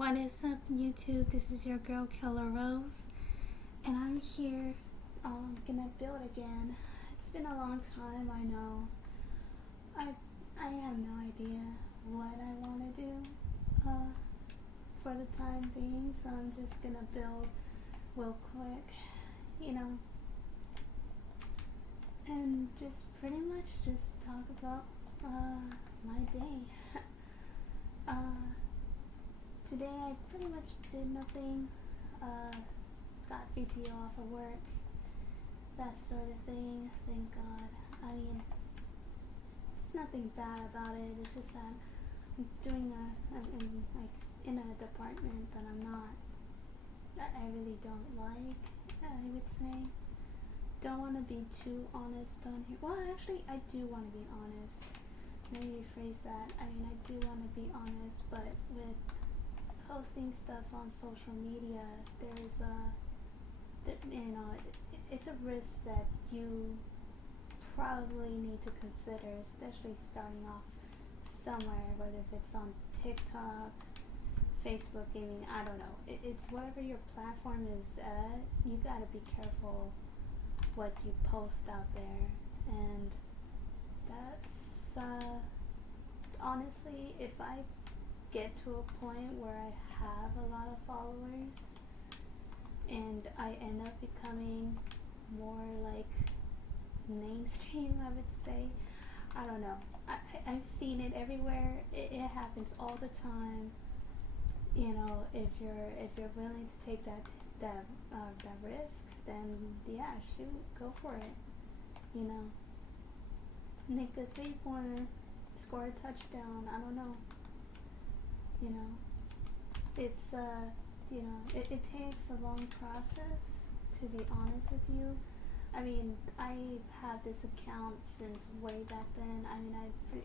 What is up, YouTube? This is your girl Killer Rose, and I'm here. Gonna build again. It's been a long time, I know. I have no idea what I want to do for the time being, so I'm just gonna build real quick, and just pretty much just talk about my day. Today I pretty much did nothing, got PTO off of work, that sort of thing, thank God. I mean, it's nothing bad about it, it's just that I'm in a department that I really don't like, I would say. Don't want to be too honest on here. Well, actually, I do want to be honest. Let me rephrase that. I mean, I do want to be honest, but with posting stuff on social media, there's it's a risk that you probably need to consider, especially starting off somewhere, whether if it's on TikTok, Facebook gaming, I don't know. It's whatever your platform is at, you gotta be careful what you post out there, and that's honestly, if I get to a point where I have a lot of followers and I end up becoming more like mainstream, I would say, I don't know. I've seen it everywhere. It happens all the time. If you're willing to take that risk, then yeah, shoot, go for it. Make a 3-pointer, score a touchdown. I don't know. It's it takes a long process, to be honest with you. I mean, I've had this account since way back then. I mean,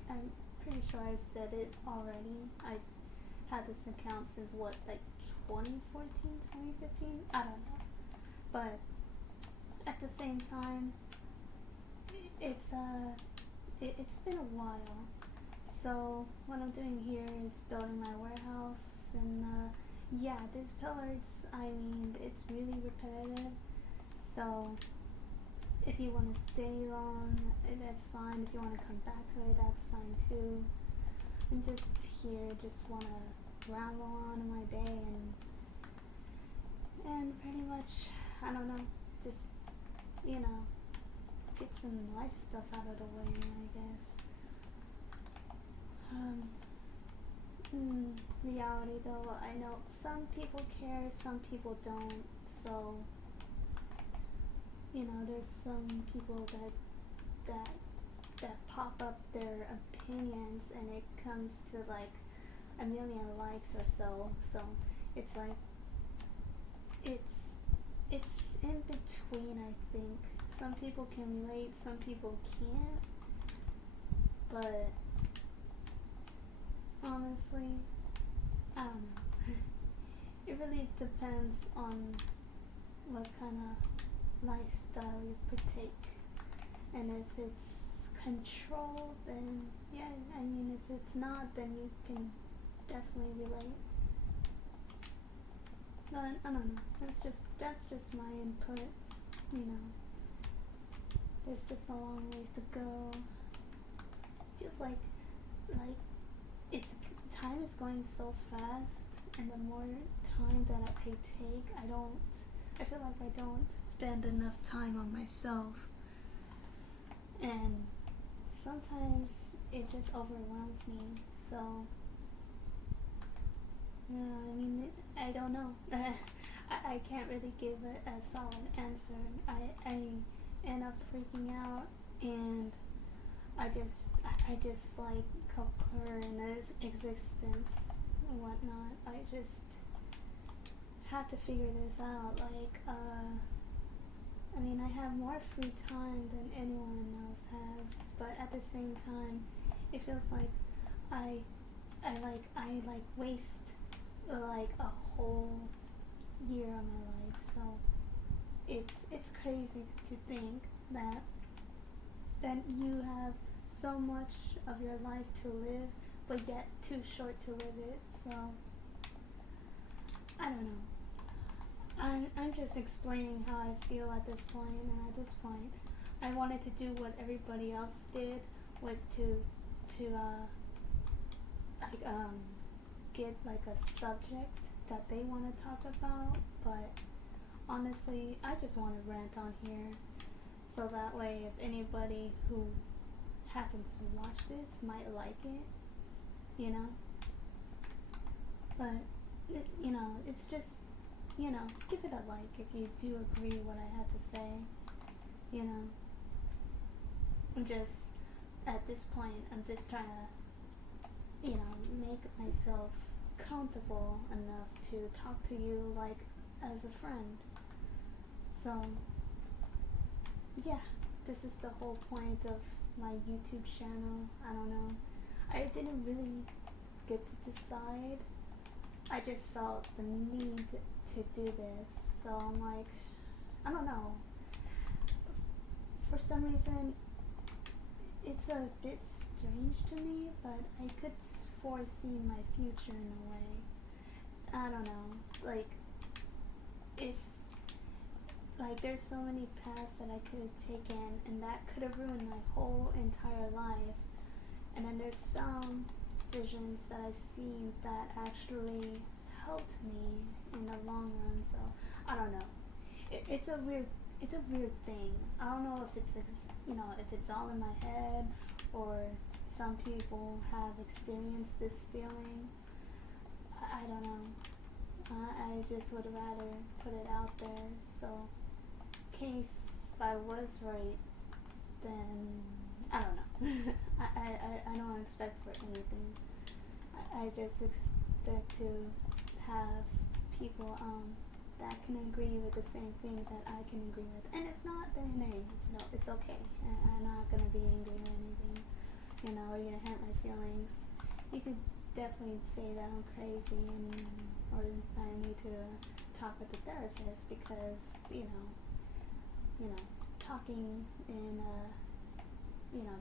I'm pretty sure I've said it already. I've had this account since 2014, 2015? I don't know. But at the same time, it's been a while. So what I'm doing here is building my warehouse, and yeah, these pillars, I mean, it's really repetitive. So if you want to stay long, that's fine. If you want to come back to it, that's fine too. I'm just here, just want to ramble on in my day and pretty much, I don't know, just, get some life stuff out of the way, I guess. Reality though, I know some people care, some people don't, so, there's some people that pop up their opinions and it comes to like a million likes or so it's like, it's in between, I think. Some people can relate, some people can't, but honestly, I don't know. It really depends on what kind of lifestyle you partake, and if it's control, then yeah, I mean, if it's not, then you can definitely relate. But I don't know, that's just my input. There's just a long ways to go. Feels like time is going so fast, and the more time that I take, I feel like I don't spend enough time on myself, and sometimes it just overwhelms me. So yeah, I mean, I don't know. I can't really give a solid answer. I end up freaking out, and I just like cohere in his existence and whatnot. I just have to figure this out. I mean, I have more free time than anyone else has, but at the same time, it feels like I waste like a whole year of my life. So it's crazy to think that you have so much of your life to live, but yet too short to live it. So I don't know. I'm just explaining how I feel at this point, and at this point, I wanted to do what everybody else did, was to like get like a subject that they want to talk about, but honestly, I just want to rant on here, so that way, if anybody who happens to watch this might like it, you know. But it's just, give it a like if you do agree what I had to say. You know, I'm just at this point. I'm just trying to, make myself comfortable enough to talk to you like as a friend. So, yeah, this is the whole point of my YouTube channel. I don't know. I didn't really get to decide. I just felt the need to do this. So I'm like, I don't know. For some reason, it's a bit strange to me, but I could foresee my future in a way. I don't know. Like, if there's so many paths that I could have taken, and that could have ruined my whole entire life. And then there's some visions that I've seen that actually helped me in the long run. So I don't know. It's a weird thing. I don't know if it's all in my head, or some people have experienced this feeling. I don't know. I just would rather put it out there. So, in case if I was right, then I don't know. I don't expect for anything. I just expect to have people that can agree with the same thing that I can agree with. And if not, then hey, it's okay. I'm not gonna be angry or anything. Or you're gonna hurt my feelings. You could definitely say that I'm crazy or I need to talk with a therapist, because talking in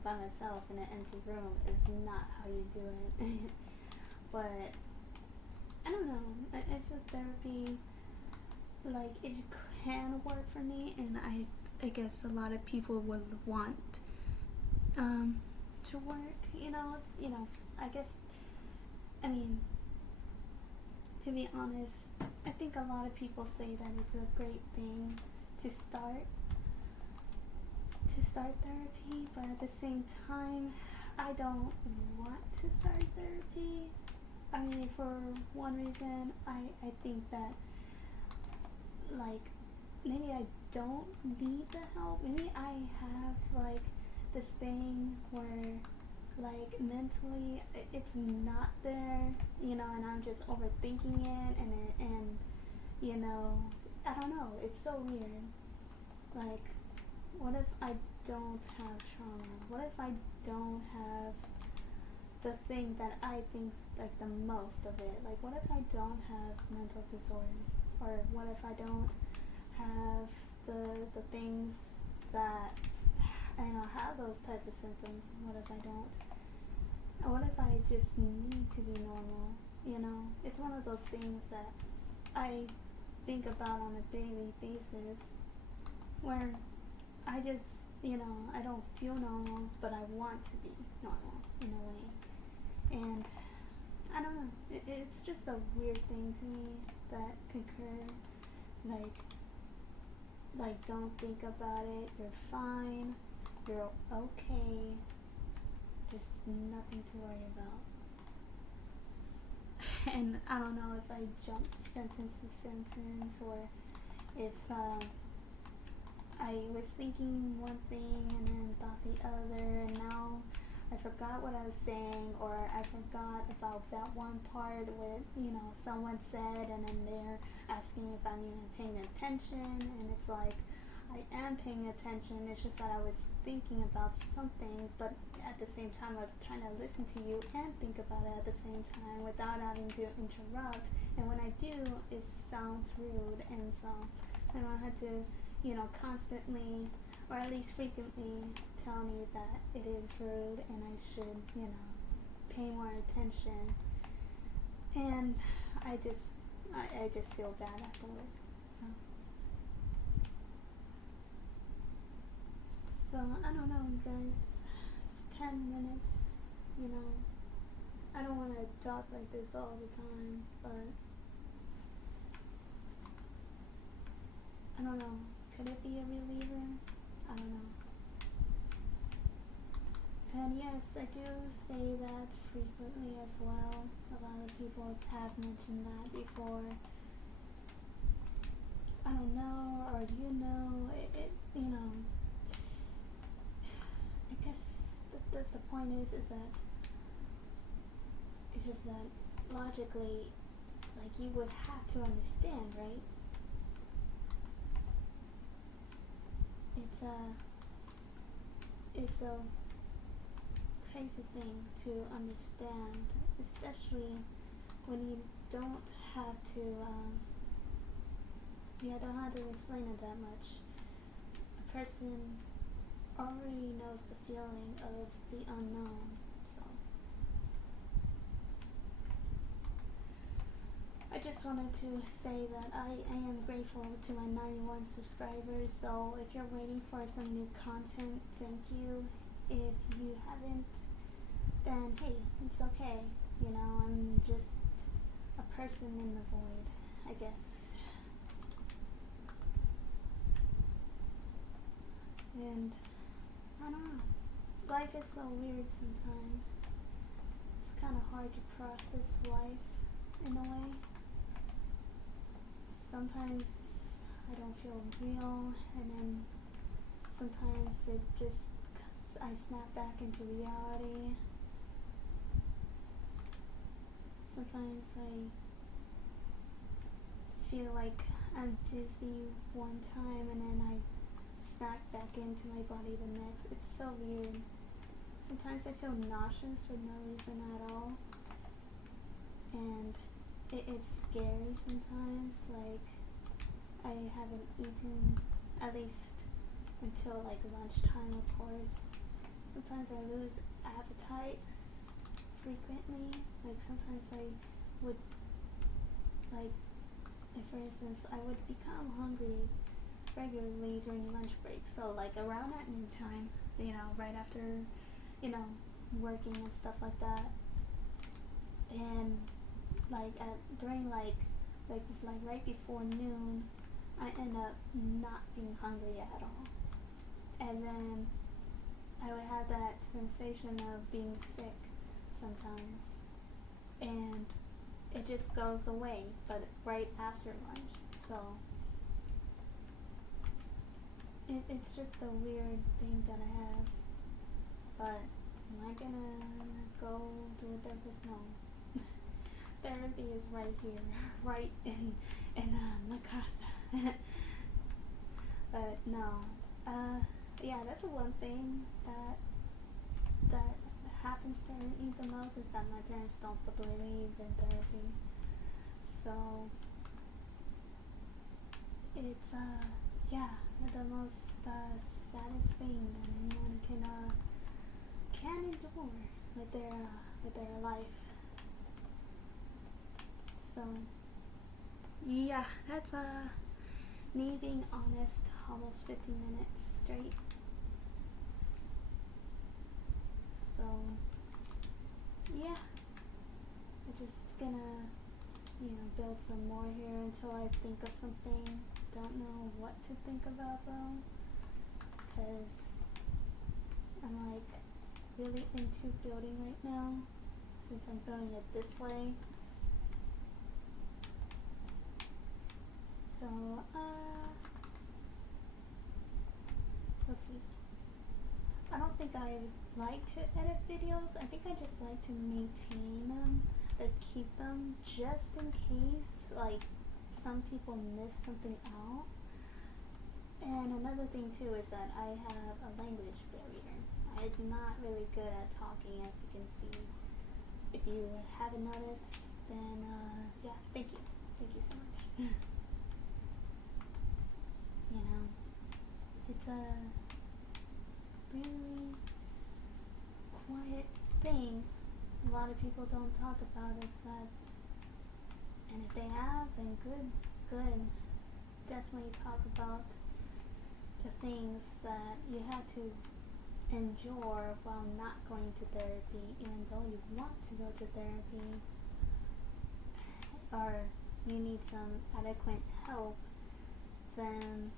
by myself in an empty room is not how you do it. But I don't know. I feel therapy, like, it can work for me, and I guess a lot of people would want to work. I guess. I mean, to be honest, I think a lot of people say that it's a great thing to start therapy, but at the same time, I don't want to start therapy. I mean, for one reason, I think that, like, maybe I don't need the help. Maybe I have, like, this thing where, like, mentally it's not there, and I'm just overthinking it, and I don't know, it's so weird. Like, what if I don't have trauma? What if I don't have the thing that I think, like, the most of it? Like, what if I don't have mental disorders? Or what if I don't have the things that, have those type of symptoms? What if I don't? And what if I just need to be normal? It's one of those things that I think about on a daily basis, where I just, I don't feel normal, but I want to be normal in a way. And I don't know, it's just a weird thing to me that could occur. Like, don't think about it, you're fine, you're okay, there's nothing to worry about. And I don't know if I jumped sentence to sentence, or if I was thinking one thing and then thought the other, and now I forgot what I was saying, or I forgot about that one part where, someone said, and then they're asking if I'm even paying attention, and it's like, I am paying attention, it's just that I was thinking about something, but at the same time I was trying to listen to you and think about it at the same time without having to interrupt, and when I do, it sounds rude, and so I had to, constantly, or at least frequently, tell me that it is rude and I should, pay more attention. And I just I just feel bad afterwards. So I don't know, you guys. It's 10 minutes, you know. I don't want to talk like this all the time, but I don't know. Could it be a reliever? I don't know. And yes, I do say that frequently as well. A lot of people have mentioned that before. I don't know, or you know, you know. I guess the point is that it's just that logically, like, you would have to understand, right? It's a crazy thing to understand, especially when you don't have to don't have to explain it that much. A person already knows the feeling of the unknown, so I just wanted to say that I am grateful to my 91 subscribers. So if you're waiting for some new content, thank you. If you haven't, then hey, it's okay. You know, I'm just a person in the void, I guess. And I don't know. Life is so weird sometimes. It's kind of hard to process life in a way. Sometimes I don't feel real, and then sometimes I snap back into reality. Sometimes I feel like I'm dizzy one time, and then I snap back into my body the next. It's so weird. Sometimes I feel nauseous for no reason at all, and it's scary sometimes. Like, I haven't eaten, at least until like lunchtime, of course. Sometimes I lose appetites frequently. Like, sometimes I would, like, if for instance I would become hungry regularly during lunch break. So like around at noontime, you know, right after, you know, working and stuff like that. And like during like right before noon, I end up not being hungry at all. And then I would have that sensation of being sick sometimes. And it just goes away, but right after lunch. So it's just a weird thing that I have. But am I gonna go to a therapist? No. Therapy is right here, right in my casa. But no. Yeah, that's one thing that happens to me the most, is that my parents don't believe in therapy. So it's yeah, the most saddest thing that anyone can endure with their life. So yeah, that's me being honest, almost 50 minutes straight. So yeah, I'm just gonna, you know, build some more here until I think of something. Don't know what to think about though, because I'm like really into building right now, since I'm building it this way. So let's see. I don't think I like to edit videos. I think I just like to maintain them, to keep them just in case like some people miss something out. And another thing too is that I have a language barrier. I'm not really good at talking, as you can see. If you haven't noticed, then yeah, thank you so much. You know, it's a really quiet thing a lot of people don't talk about, is that, And if they have, then good. Definitely talk about the things that you had to endure while not going to therapy, even though you want to go to therapy, or you need some adequate help, then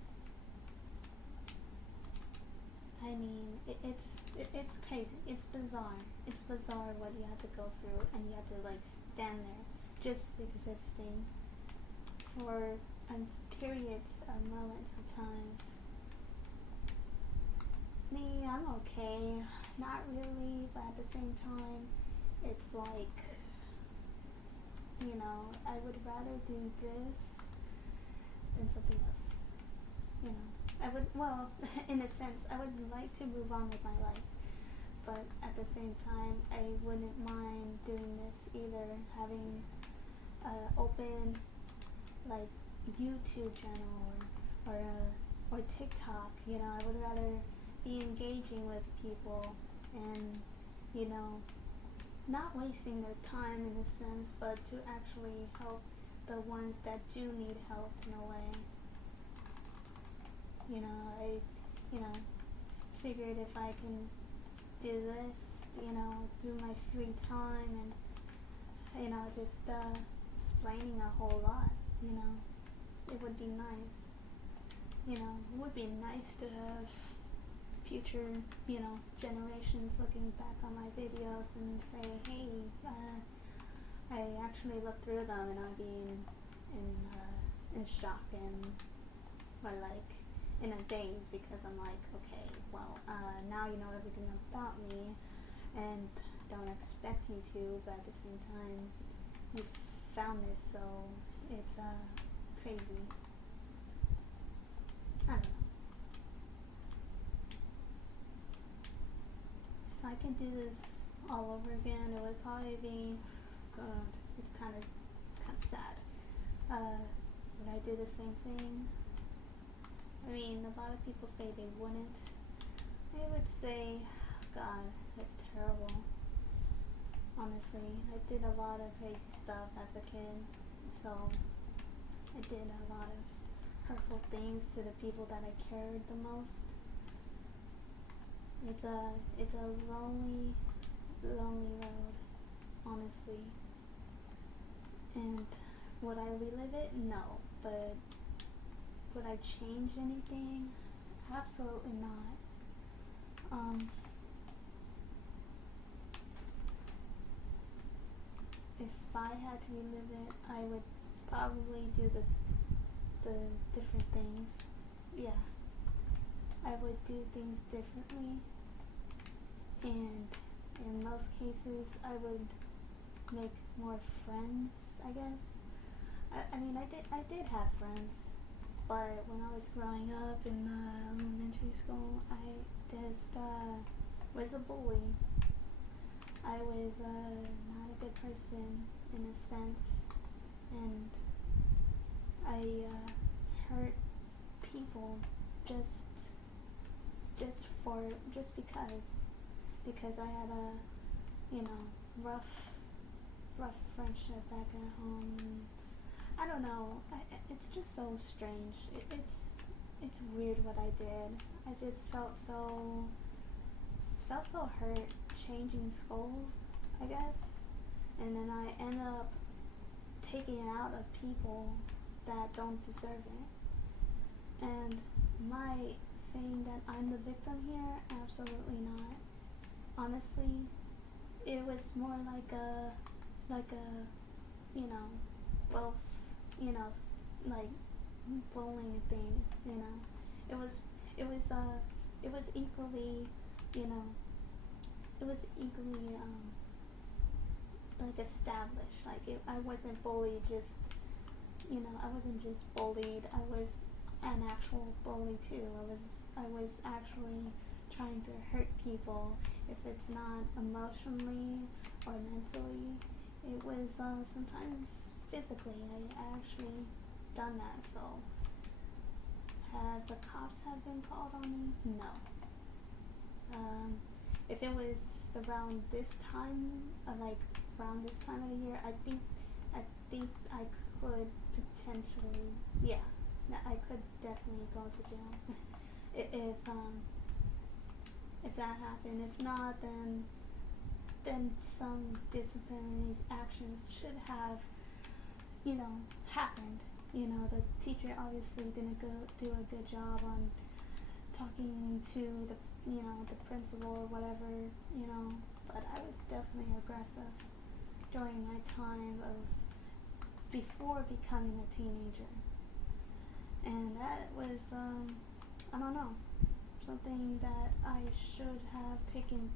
I mean, it's crazy. It's bizarre. It's bizarre what you have to go through, and you have to like stand there, just existing for periods of moments of times. Me, I'm okay. Not really, but at the same time, it's like, I would rather do this than something else. I would, well, in a sense, I would like to move on with my life, but at the same time, I wouldn't mind doing this either, having open, like, YouTube channel or TikTok. I would rather be engaging with people and, not wasting their time in a sense, but to actually help the ones that do need help in a way. I, figured if I can do this, do my free time and, just explaining a whole lot, it would be nice. It would be nice to have future, generations looking back on my videos and say, hey, I actually looked through them and I'd be in shock and, or like, in a daze, because I'm like, okay, well, now you know everything about me and don't expect you to, but at the same time, you found this, so it's crazy. I don't know. If I could do this all over again, it would probably be good. It's kind of sad. Would I do the same thing? I mean, a lot of people say they wouldn't. I would say, God, that's terrible. Honestly, I did a lot of crazy stuff as a kid, so I did a lot of hurtful things to the people that I cared the most. It's a lonely road, honestly. And would I relive it? No. But would I change anything? Absolutely not. If I had to relive it, I would probably do the different things. Yeah. I would do things differently, and in most cases I would make more friends, I guess. I mean, I did have friends, but when I was growing up in elementary school, I just was a bully. I was not a good person in a sense, and I hurt people just because I had a rough friendship back at home. I don't know. It's just so strange. It's weird what I did. I just felt so hurt changing schools, I guess, and then I end up taking it out of people that don't deserve it. And am I saying that I'm the victim here? Absolutely not. Honestly, it was more like a both, like bullying thing. It was equally, like established. Like I wasn't bullied just, I wasn't just bullied. I was an actual bully too. I was actually trying to hurt people. If it's not emotionally or mentally, it was sometimes physically. I actually done that. So have the cops been called on me? No. If it was around this time, around this time of the year, I think I could potentially, yeah, I could definitely go to jail if that happened. If not, then some disciplinary actions should have, happened. The teacher obviously didn't do a good job on talking to the principal or whatever, but I was definitely aggressive during my time of before becoming a teenager. And that was, I don't know, something that I should have taken,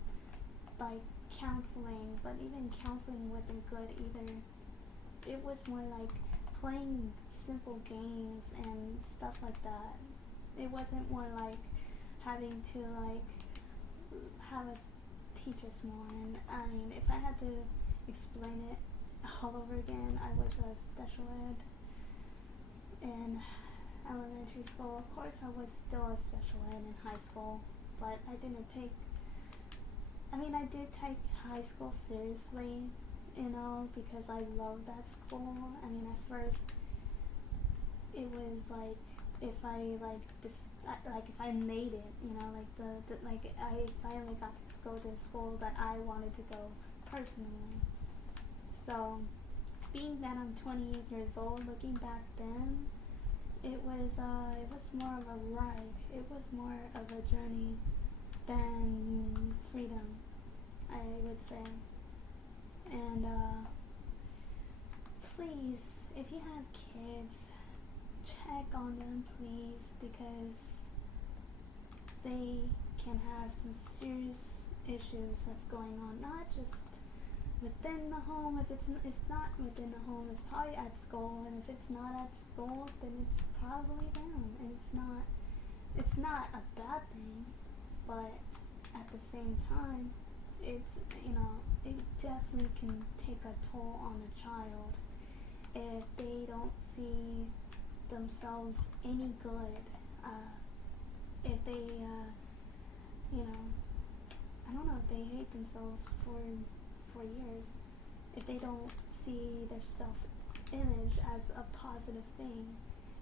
like, counseling, but even counseling wasn't good either. It was more like playing simple games and stuff like that. It wasn't more like having to, like, have us teach us more. And I mean, if I had to explain it all over again, I was a special ed in elementary school. Of course, I was still a special ed in high school, but I did take high school seriously, because I loved that school. I mean, at first, it was like, if I if I made it, I finally got to go to the school that I wanted to go personally. So, being that I'm 28 years old, looking back then, it was more of a ride. It was more of a journey than freedom, I would say. And please, if you have kids, check on them, please, because they can have some serious issues that's going on, not just within the home. If not within the home, it's probably at school, and if it's not at school, then it's probably them. And it's not a bad thing, but at the same time, it's, it definitely can take a toll on a child if they don't see themselves any good. If they, I don't know, if they hate themselves for years, if they don't see their self-image as a positive thing,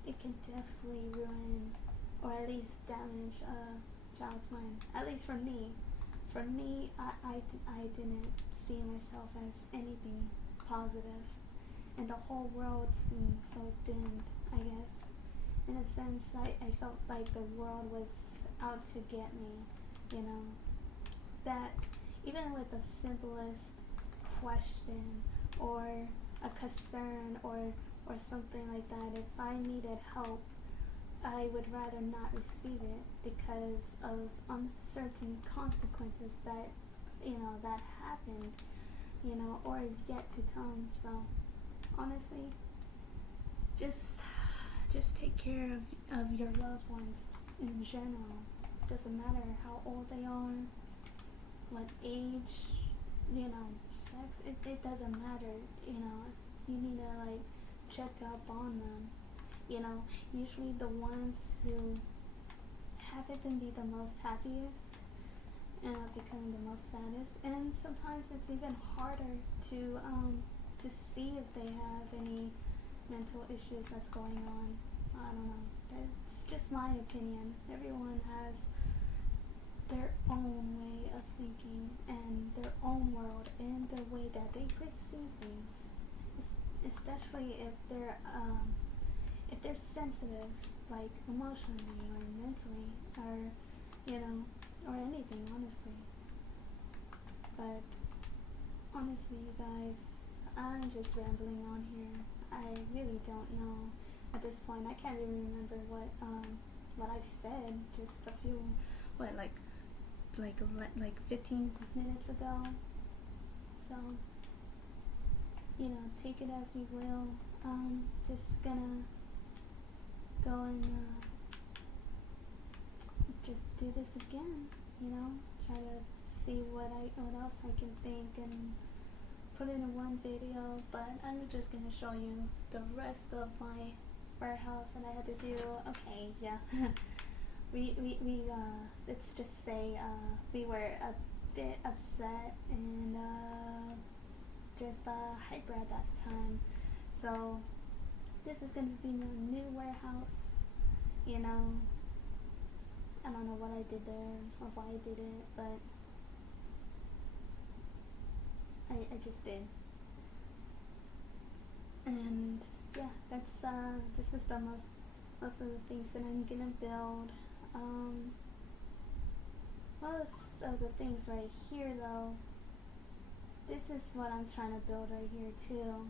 it can definitely ruin, or at least damage, a child's mind. At least for me. For me, I didn't see myself as anything positive, and the whole world seemed so dimmed, I guess. In a sense, I felt like the world was out to get me, that even with the simplest question or a concern or something like that, if I needed help, I would rather not receive it because of uncertain consequences that, that happened, or is yet to come. So, honestly, just take care of your loved ones in general. Doesn't matter how old they are, what age, sex, it doesn't matter, you need to, check up on them. Usually the ones who happen to be the most happiest becoming the most saddest, and sometimes it's even harder to see if they have any mental issues that's going on. I don't know. It's just my opinion. Everyone has their own way of thinking and their own world and the way that they perceive things, especially if they're sensitive, like emotionally or mentally, or or anything, honestly. But honestly, you guys, I'm just rambling on here. I really don't know at this point. I can't even remember what I said just a few, like 15 minutes ago. So, take it as you will. Just gonna go and just do this again. Try to see what else I can think and put it in one video. But I'm just gonna show you the rest of my warehouse that I had to do. Okay, yeah. we let's just say we were a bit upset and just hyper at that time. So this is gonna be the new warehouse. You know, I don't know what I did there or why I did it, but I just did. And yeah, that's this is the most of the things that I'm gonna build. Most of the things right here though, this is what I'm trying to build right here too.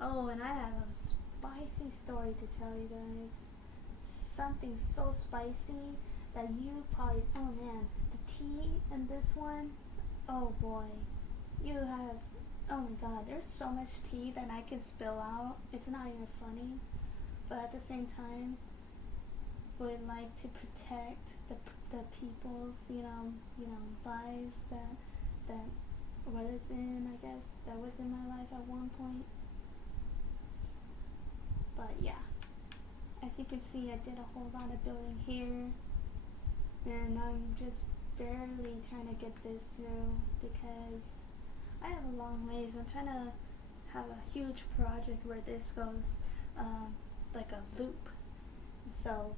Oh, and I have a spicy story to tell you guys. Something so spicy that you probably, oh man, the tea in this one, oh boy, you have, oh my god, there's so much tea that I can spill out. It's not even funny, but at the same time, would like to protect the people's, lives that was in, I guess, that was in my life at one point. But yeah, as you can see, I did a whole lot of building here, and I'm just barely trying to get this through because I have a long ways. I'm trying to have a huge project where this goes like a loop. So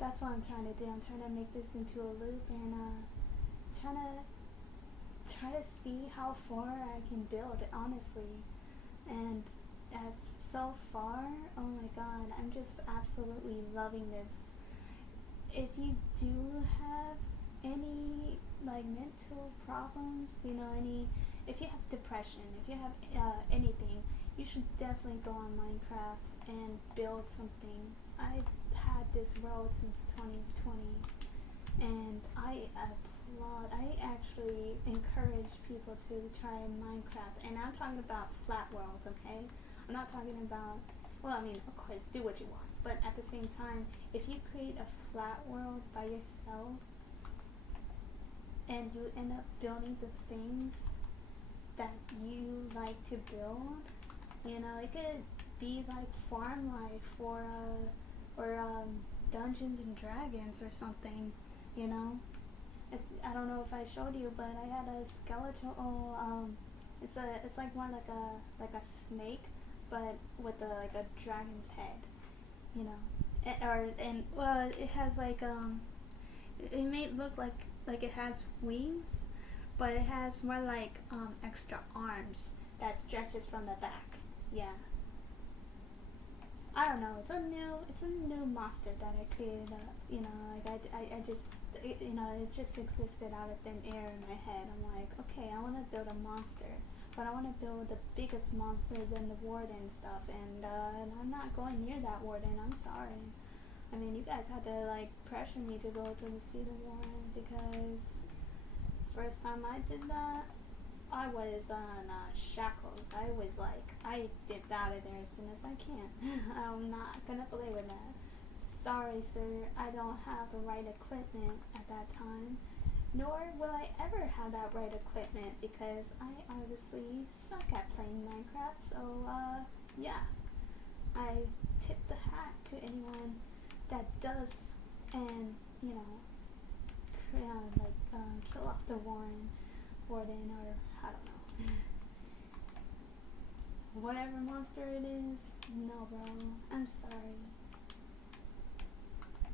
that's what I'm trying to do. I'm trying to make this into a loop and try to see how far I can build it, honestly. And so far, oh my god, I'm just absolutely loving this. If you do have any like mental problems, if you have depression, if you have anything, you should definitely go on Minecraft and build something. I've had this world since 2020, and I actually encourage people to try Minecraft, and I'm talking about flat worlds, okay? I'm not talking about, well, I mean, of course, do what you want, but at the same time, if you create a flat world by yourself, and you end up building the things that you like to build, it could be like farm life or Dungeons and Dragons or something, I don't know if I showed you, but I had a skeletal. It's like more like a snake, but with like a dragon's head, well, it has like it may look like it has wings, but it has more like extra arms that stretches from the back. Yeah. I don't know. It's a new monster that I created. I just, it just existed out of thin air in my head. I'm like, okay, I want to build a monster, but I want to build the biggest monster than the warden stuff, and I'm not going near that warden. I'm sorry. I mean, you guys had to like pressure me to go to see the warden because first time I did that, I was on shackles. I dipped out of there as soon as I can. I'm not gonna play with that. Sorry, sir, I don't have the right equipment at that time. Nor will I ever have that right equipment because I obviously suck at playing Minecraft. So, yeah. I tip the hat to anyone that does and, kill off the warden or I don't know. Whatever monster it is, no bro, I'm sorry.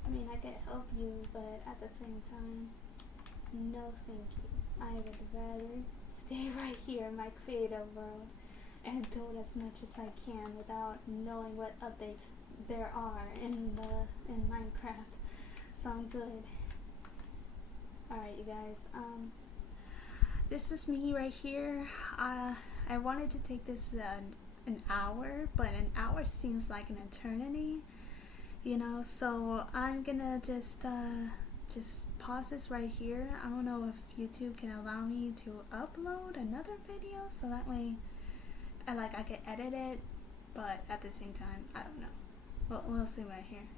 I mean, I could help you, but at the same time, no thank you. I would rather stay right here in my creative world and build as much as I can without knowing what updates there are in Minecraft. So I'm good. Alright, you guys, this is me right here. I wanted to take this an hour, but an hour seems like an eternity, so I'm gonna just pause this right here. I don't know if YouTube can allow me to upload another video, so that way I can edit it, but at the same time, I don't know. We'll see right here.